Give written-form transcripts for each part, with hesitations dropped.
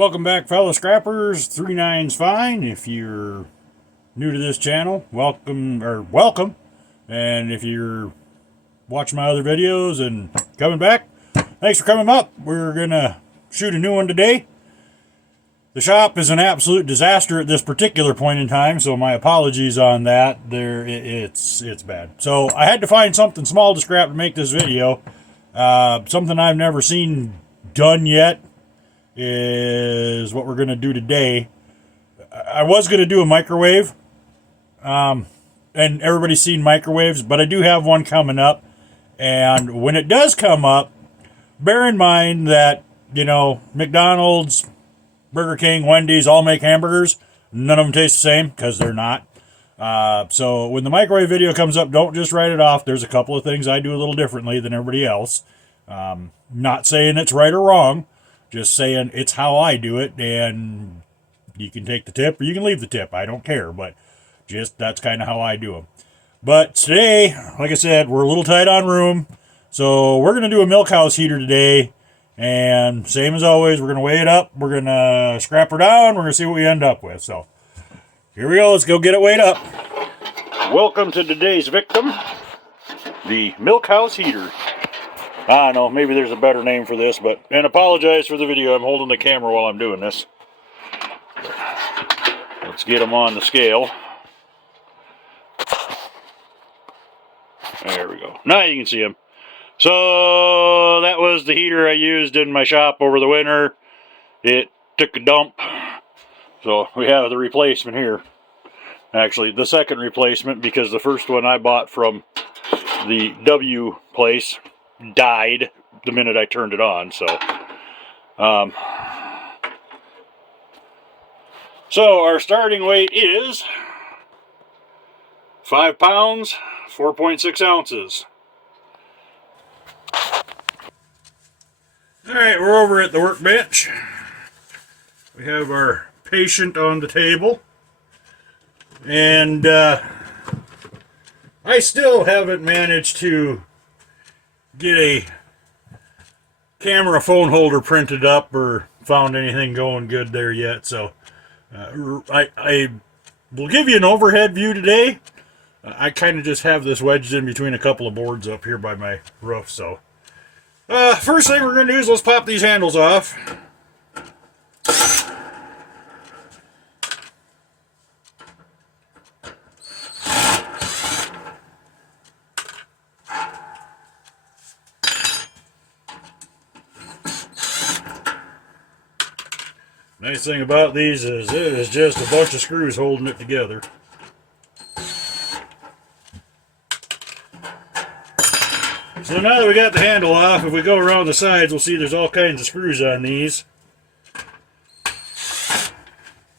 Welcome back, fellow scrappers. 3-9's fine. If you're new to this channel, welcome. And if you're watching my other videos and coming back, thanks for coming up. We're gonna shoot a new one today. The shop is an absolute disaster at this particular point in time, so my apologies on that. It's bad. So I had to find something small to scrap to make this video. Something I've never seen done yet is what we're going to do today. I was going to do a microwave, and everybody's seen microwaves, but I do have one coming up, and when it does come up, bear in mind that, McDonald's, Burger King, Wendy's all make hamburgers. None of them taste the same, because they're not. So when the microwave video comes up, don't just write it off. There's a couple of things I do a little differently than everybody else. Not saying it's right or wrong, just saying it's how I do it, and you can take the tip or you can leave the tip. I don't care, but just that's kind of how I do them. But today, like I said, we're a little tight on room, so we're going to do a Milkhouse heater today, and same as always, we're going to weigh it up, we're going to scrap her down, we're going to see what we end up with. So here we go, let's go get it weighed up. Welcome to today's victim, the Milkhouse heater. I don't know, maybe there's a better name for this, and apologize for the video. I'm holding the camera while I'm doing this. Let's get them on the scale. There we go. Now you can see them. So that was the heater I used in my shop over the winter. It took a dump. So we have the replacement here. Actually, the second replacement, because the first one I bought from the W place died the minute I turned it on. So our starting weight is 5 pounds, 4.6 ounces. Alright, we're over at the workbench. We have our patient on the table. And I still haven't managed to get a camera phone holder printed up or found anything going good there yet. So I will give you an overhead view today. I kind of just have this wedged in between a couple of boards up here by my roof. So first thing we're going to do is let's pop these handles off. Nice thing about these is it is just a bunch of screws holding it together. So now that we got the handle off, if we go around the sides, we'll see there's all kinds of screws on these.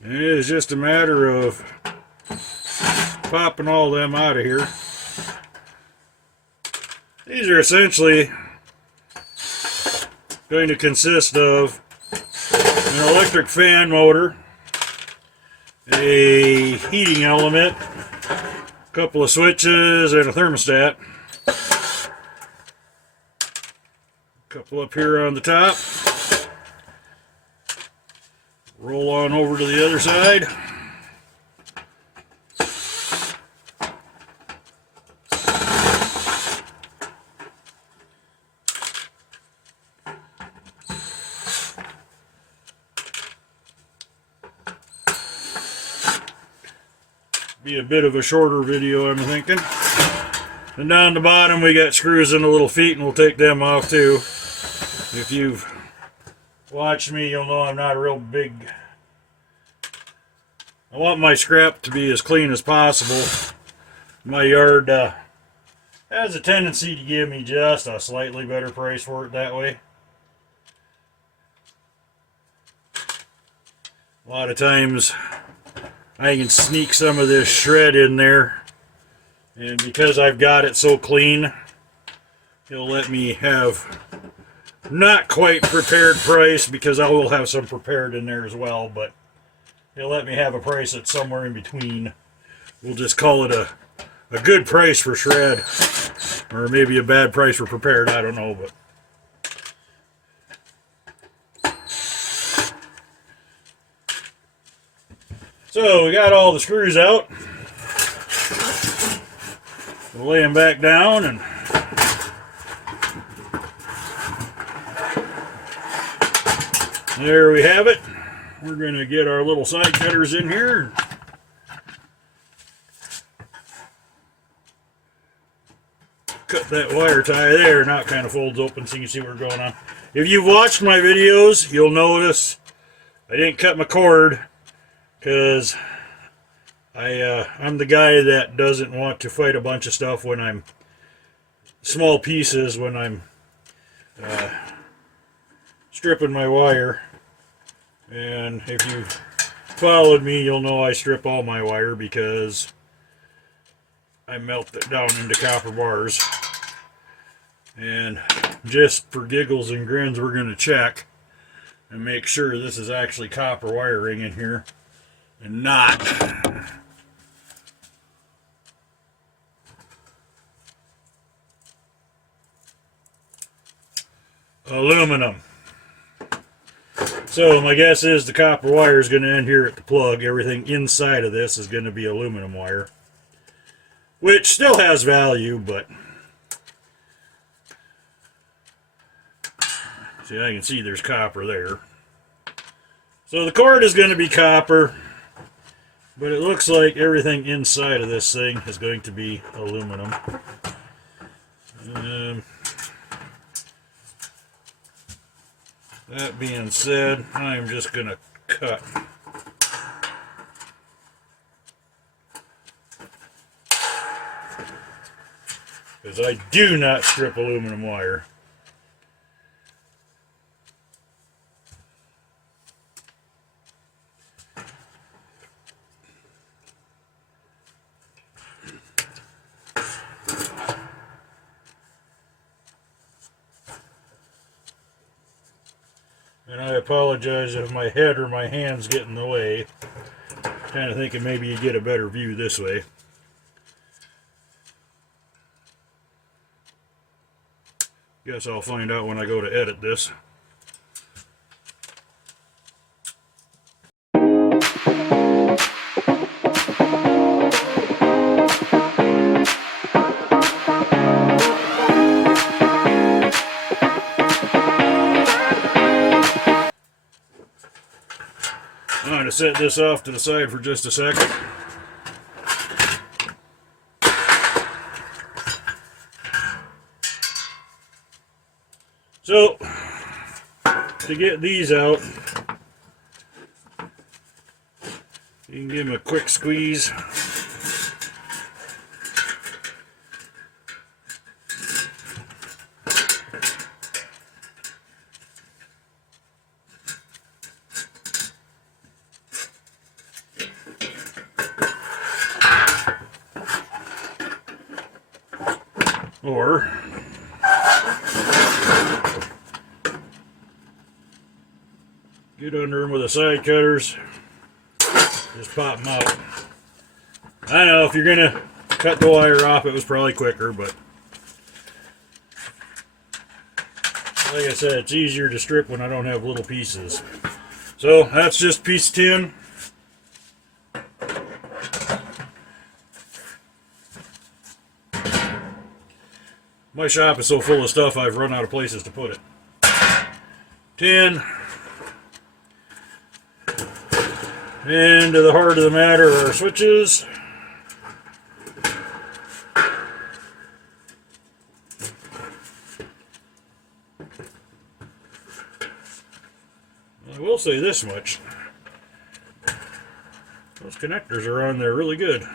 And it is just a matter of popping all them out of here. These are essentially going to consist of an electric fan motor, a heating element, a couple of switches, and a thermostat. A couple up here on the top. Roll on over to the other side. Be a bit of a shorter video, I'm thinking. And down the bottom we got screws in the little feet, and we'll take them off too. If you've watched me, you'll know I'm not a real big... I want my scrap to be as clean as possible. My yard has a tendency to give me just a slightly better price for it that way. A lot of times I can sneak some of this shred in there, and because I've got it so clean, he'll let me have not quite prepared price, because I will have some prepared in there as well, but he'll let me have a price that's somewhere in between. We'll just call it a good price for shred, or maybe a bad price for prepared, I don't know, but So we got all the screws out. We'll lay them back down, and there we have it. We're going to get our little side cutters in here. Cut that wire tie there. Now it kind of folds open so you can see what's going on. If you've watched my videos, you'll notice I didn't cut my cord because I'm the guy that doesn't want to fight a bunch of stuff when I'm small pieces, when I'm stripping my wire. And if you've followed me, you'll know I strip all my wire because I melt it down into copper bars. And just for giggles and grins, we're going to check and make sure this is actually copper wiring in here and not aluminum. So my guess is the copper wire is going to end here at the plug. Everything inside of this is going to be aluminum wire, which still has value, but see, I can see there's copper there. So the cord is going to be copper, but it looks like everything inside of this thing is going to be aluminum. That being said, I'm just going to cut. Because I do not strip aluminum wire. And I apologize if my head or my hands get in the way. Kind of thinking maybe you get a better view this way. Guess I'll find out when I go to edit this. I'm going to set this off to the side for just a second. So, to get these out, you can give them a quick squeeze. Or get under them with the side cutters, just pop them out. I know if you're going to cut the wire off, it was probably quicker, but like I said, it's easier to strip when I don't have little pieces. So that's just piece 10. My shop is so full of stuff, I've run out of places to put it. 10. And to the heart of the matter are our switches. I will say this much. Those connectors are on there really good.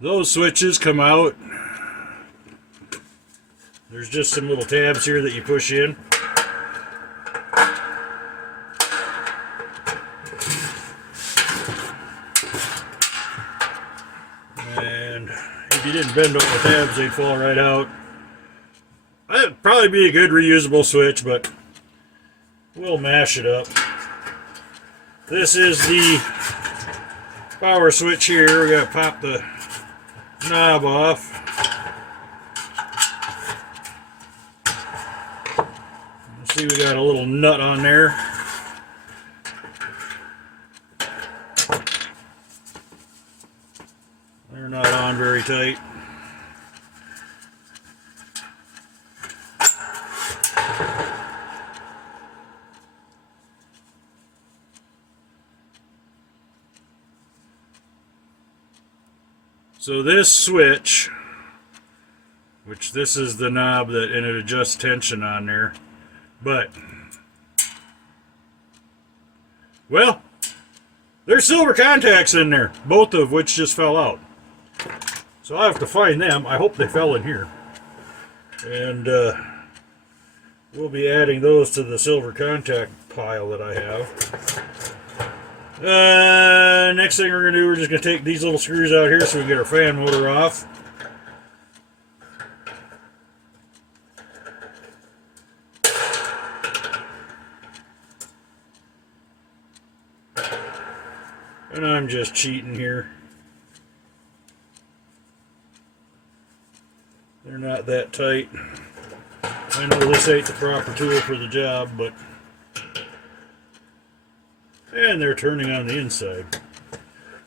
Those switches come out. There's just some little tabs here that you push in. if you didn't bend all the tabs, they'd fall right out. That'd probably be a good reusable switch, but we'll mash it up. This is the power switch here. We gotta pop the knob off. See, we got a little nut on there. They're not on very tight. So this switch, which this is the knob that, and it adjusts tension on there, but, well, there's silver contacts in there, both of which just fell out. So I have to find them. I hope they fell in here. And we'll be adding those to the silver contact pile that I have. Next thing we're going to do, we're just going to take these little screws out here so we can get our fan motor off. And I'm just cheating here. They're not that tight. I know this ain't the proper tool for the job, but... And they're turning on the inside.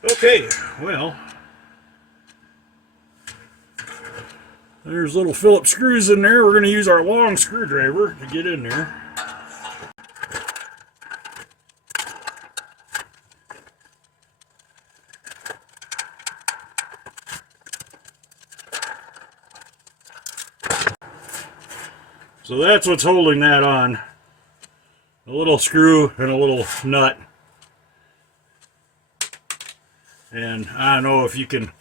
Okay, well... There's little Phillips screws in there. We're going to use our long screwdriver to get in there. So that's what's holding that on. A little screw and a little nut. And I don't know if you can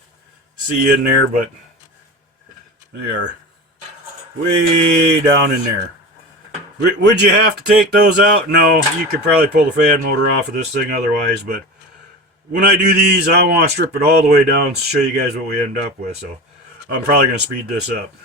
see in there, but they are way down in there. Would you have to take those out? No, you could probably pull the fan motor off of this thing otherwise, but when I do these, I want to strip it all the way down to show you guys what we end up with. So I'm probably going to speed this up.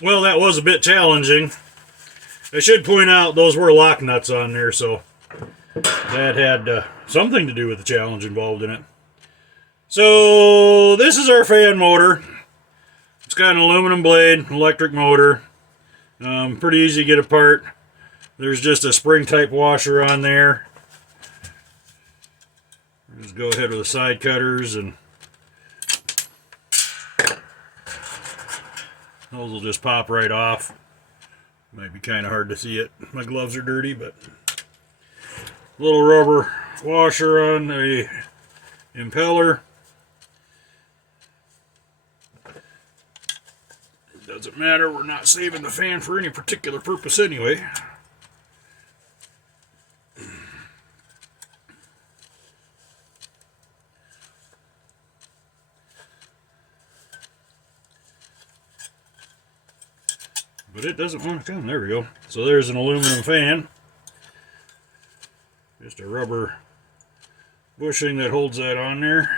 Well, that was a bit challenging. I should point out those were lock nuts on there, so that had something to do with the challenge involved in it. So this is our fan motor. It's got an aluminum blade, electric motor. Pretty easy to get apart. There's just a spring type washer on there. Just go ahead with the side cutters, and those will just pop right off. Might be kind of hard to see it. My gloves are dirty, but little rubber washer on a impeller. It doesn't matter. We're not saving the fan for any particular purpose anyway. But it doesn't want to come. There we go. So there's an aluminum fan. Just a rubber bushing that holds that on there.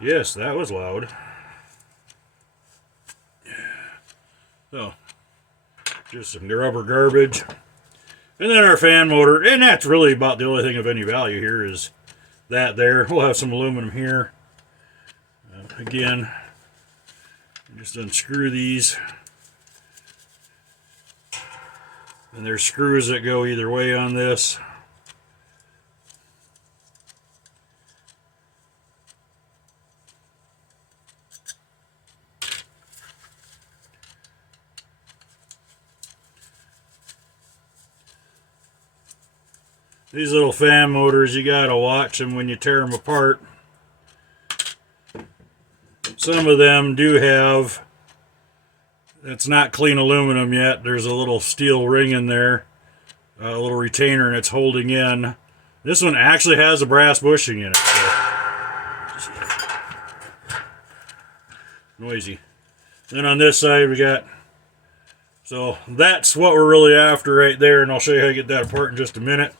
Yes, that was loud. So, just some rubber garbage. And then our fan motor, and that's really about the only thing of any value here is that there. We'll have some aluminum here. Again, just unscrew these. And there's screws that go either way on this. These little fan motors, you gotta watch them when you tear them apart. Some of them do have, it's not clean aluminum yet, there's a little steel ring in there, a little retainer, and it's holding in. This one actually has a brass bushing in it, so. Noisy. Then on this side we got, so that's what we're really after right there, and I'll show you how to get that apart in just a minute.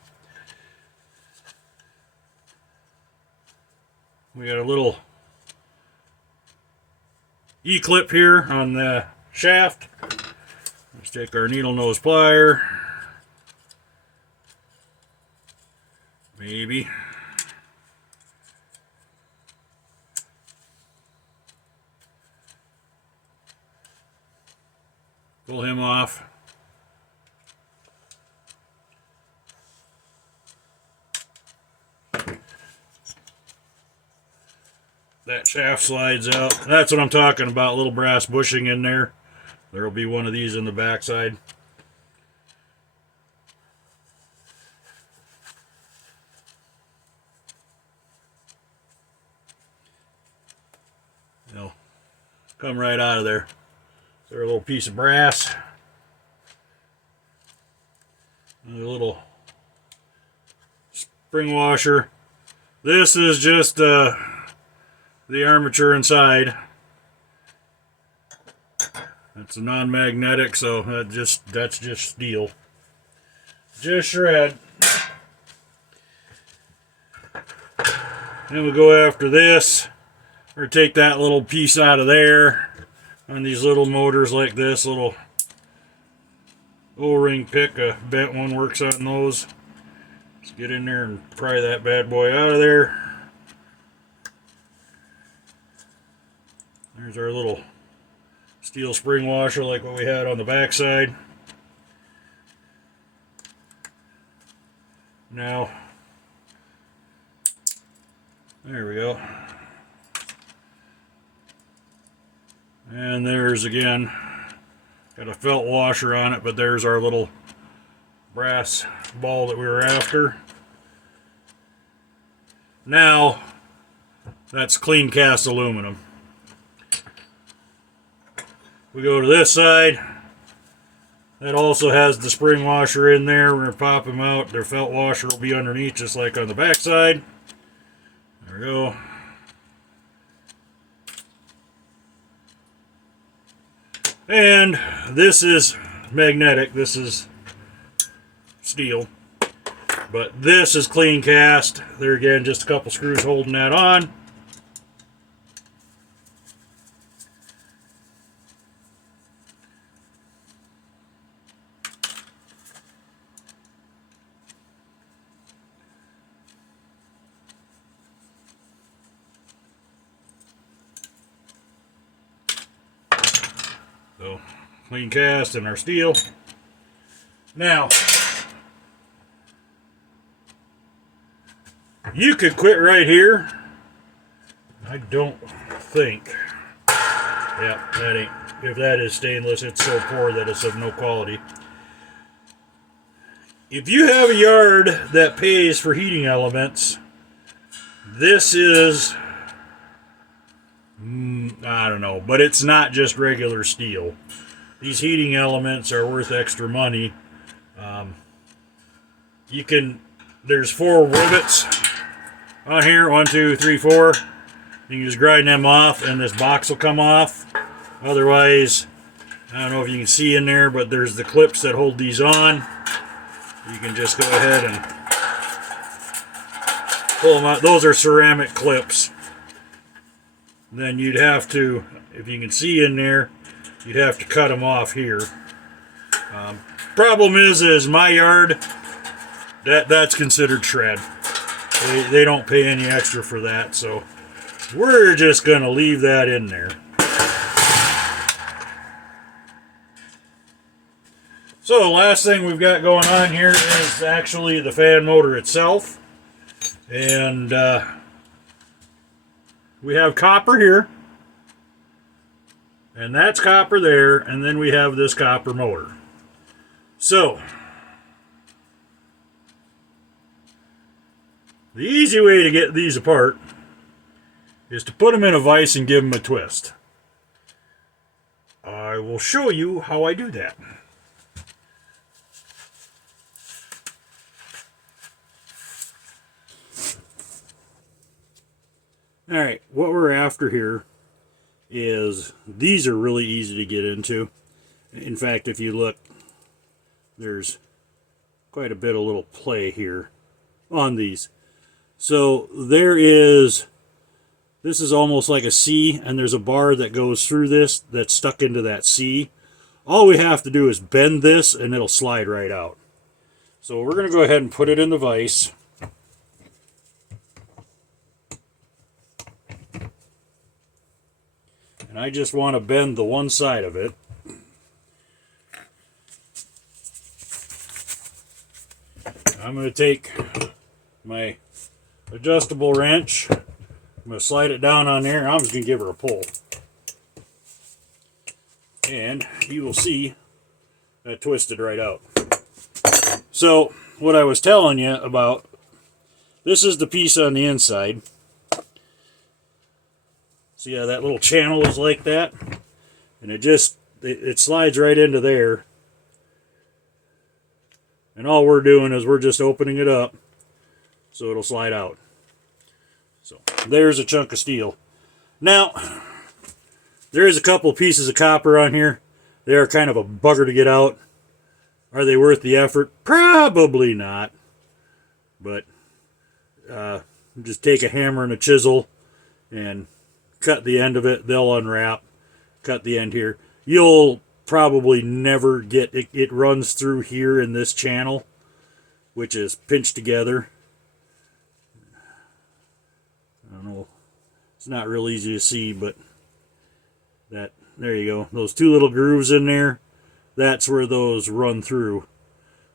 We got a little E-clip here on the shaft. Let's take our needle nose plier. Maybe. Pull him off. That shaft slides out. That's what I'm talking about, little brass bushing in there. There will be one of these in the backside. They'll come right out of there. They're a little piece of brass. And a little spring washer. This is just the armature inside. It's a non-magnetic, so that's just steel. Just shred. Then we'll go after this, or take that little piece out of there. On these little motors like this, little O-ring pick, a bent one works on those. Let's get in there and pry that bad boy out of there. There's our little steel spring washer like what we had on the backside. Now, there we go. And there's again, got a felt washer on it, but there's our little brass ball that we were after. Now, that's clean cast aluminum. We go to this side. That also has the spring washer in there. We're going to pop them out. Their felt washer will be underneath, just like on the back side. There we go. And this is magnetic. This is steel. But this is clean cast. There again, just a couple screws holding that on. So, clean cast and our steel. Now, you could quit right here. I don't think. Yeah, that ain't. If that is stainless, it's so poor that it's of no quality. If you have a yard that pays for heating elements, this is, I don't know, but it's not just regular steel. These heating elements are worth extra money. There's 4 rivets on here, 1, 2, 3, 4. You can just grind them off and this box will come off. Otherwise, I don't know if you can see in there, but there's the clips that hold these on. You can just go ahead and pull them out. Those are ceramic clips. Then you'd have to, if you can see in there, you'd have to cut them off here. Problem is my yard, that's considered shred. They don't pay any extra for that, so we're just going to leave that in there. So the last thing we've got going on here is actually the fan motor itself. And we have copper here. And that's copper there. And then we have this copper motor. So The easy way to get these apart is to put them in a vise and give them a twist. I will show you how I do that. Alright, what we're after here is these are really easy to get into. In fact, if you look, there's quite a bit of little play here on these. So this is almost like a C, and there's a bar that goes through this that's stuck into that C. All we have to do is bend this and it'll slide right out. So we're going to go ahead and put it in the vise. And I just want to bend the one side of it. I'm going to take my adjustable wrench. I'm going to slide it down on there. I'm just going to give her a pull. And you will see that twisted right out. So what I was telling you about, this is the piece on the inside. See how that little channel is like that? And it slides right into there. And all we're doing is we're just opening it up so it'll slide out. So there's a chunk of steel. Now, there is a couple of pieces of copper on here. They are kind of a bugger to get out. Are they worth the effort? Probably not. But just take a hammer and a chisel and cut the end of it. They'll unwrap. Cut the end here. You'll probably never get it. It runs through here in this channel, which is pinched together. I don't know. It's not real easy to see, but there you go. Those two little grooves in there, that's where those run through.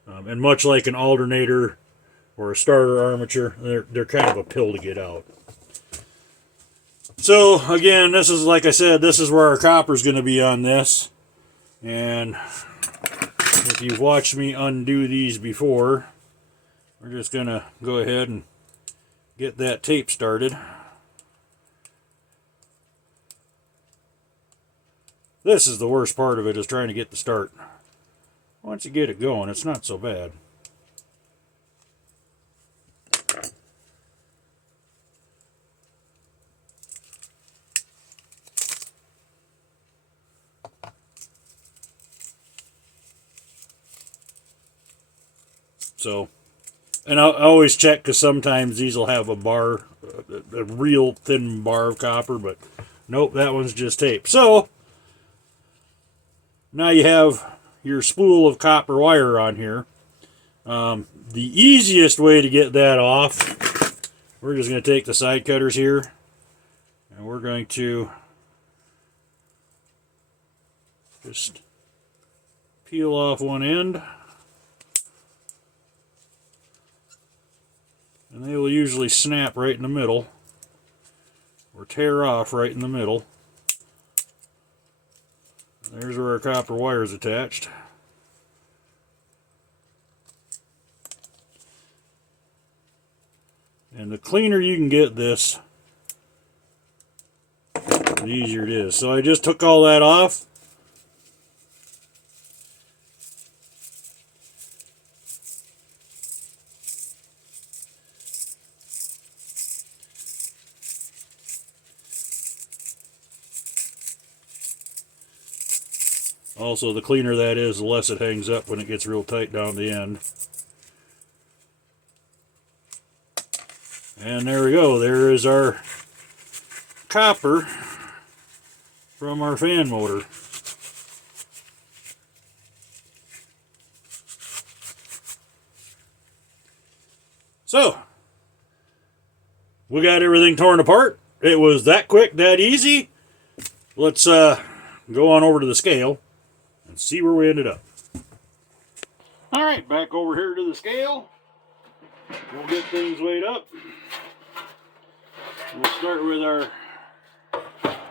And much like an alternator or a starter armature, they're kind of a pill to get out. So again, this is, like I said, this is where our copper is going to be on this. And if you've watched me undo these before, we're just going to go ahead and get that tape started. This is the worst part of it, is trying to get the start. Once you get it going, it's not so bad. So, and I always check, because sometimes these will have a bar, a real thin bar of copper, but nope, that one's just tape. So, now you have your spool of copper wire on here. The easiest way to get that off, we're just going to take the side cutters here, and we're going to just peel off one end. And they will usually snap right in the middle, or tear off right in the middle. There's where our copper wire is attached. And the cleaner you can get this, the easier it is. So I just took all that off. Also, the cleaner that is, the less it hangs up when it gets real tight down the end. And there we go. There is our copper from our fan motor. So, we got everything torn apart. It was that quick, that easy. Let's go on over to the scale and see where we ended up. Alright, back over here to the scale. We'll get things weighed up. We'll start with our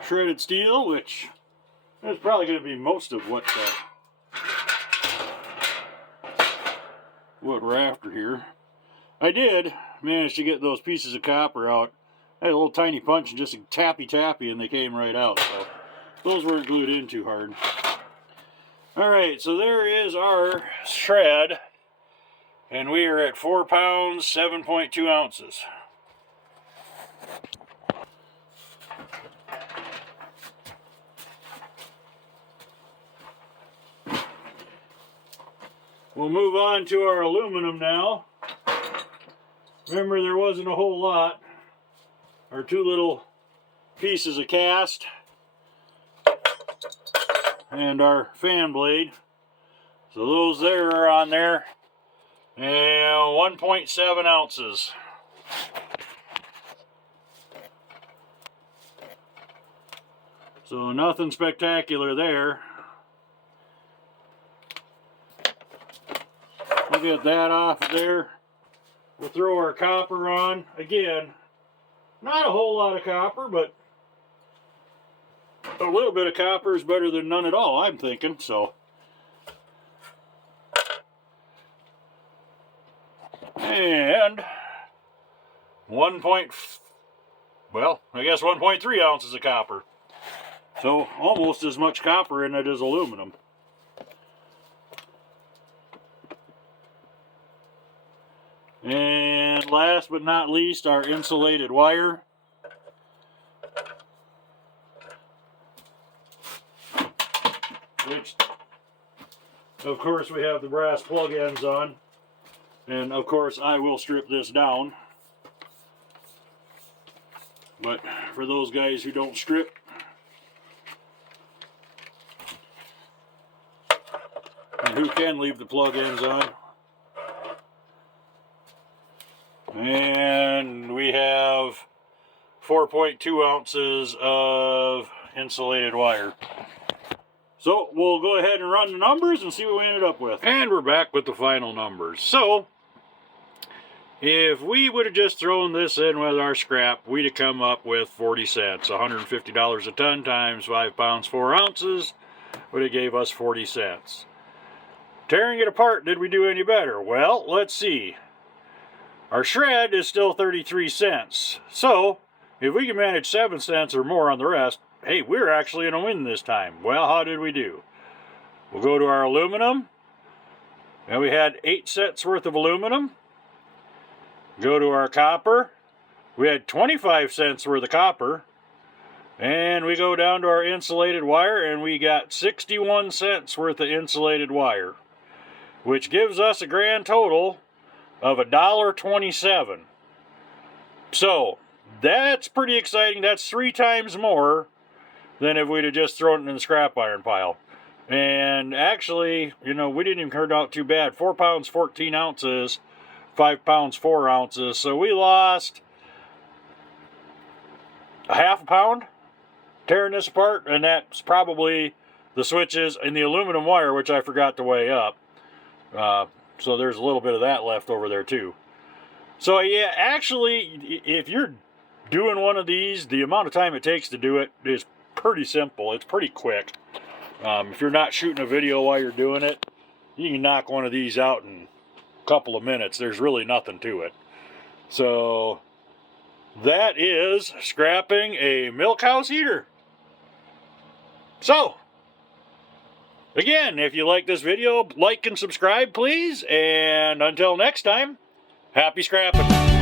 shredded steel, which is probably going to be most of what we're after here. I did manage to get those pieces of copper out. I had a little tiny punch and just a tappy and they came right out. So those weren't glued in too hard. Alright, so there is our shred. And we are at 4 pounds, 7.2 ounces. We'll move on to our aluminum now. Remember, there wasn't a whole lot. Our 2 little pieces of cast and our fan blade. So those there are on there. And 1.7 ounces. So nothing spectacular there. We'll get that off there. We'll throw our copper on. Again, not a whole lot of copper, but a little bit of copper is better than none at all, I'm thinking. So, and 1.3 ounces of copper. So almost as much copper in it as aluminum. And last but not least, our insulated wire. Which, of course, we have the brass plug ends on. And of course, I will strip this down. But for those guys who don't strip, and who can leave the plug ends on. And we have 4.2 ounces of insulated wire. So we'll go ahead and run the numbers and see what we ended up with. And we're back with the final numbers. So if we would have just thrown this in with our scrap, we'd have come up with 40 cents. $150 a ton times 5 pounds 4 ounces would have gave us 40 cents. Tearing it apart, did we do any better? Well, let's see. Our shred is still 33 cents. So, if we can manage 7 cents or more on the rest, hey, we're actually going to win this time. Well, how did we do? We'll go to our aluminum. And we had 8 cents worth of aluminum. Go to our copper. We had 25 cents worth of copper. And we go down to our insulated wire and we got 61 cents worth of insulated wire. Which gives us a grand total of $1.27. So, that's pretty exciting. That's 3 times more than if we'd have just thrown it in the scrap iron pile. And actually, you know, we didn't even turn out too bad. 4 pounds, 14 ounces, 5 pounds, 4 ounces. So we lost a half a pound tearing this apart, and that's probably the switches and the aluminum wire, which I forgot to weigh up. So there's a little bit of that left over there too. So yeah, actually, if you're doing one of these, the amount of time it takes to do it is pretty simple. It's pretty quick. If you're not shooting a video while you're doing it, you can knock one of these out in a couple of minutes. There's really nothing to it. So that is scrapping a Milkhouse heater. So, again, if you like this video, like and subscribe, please. And until next time, happy scrapping.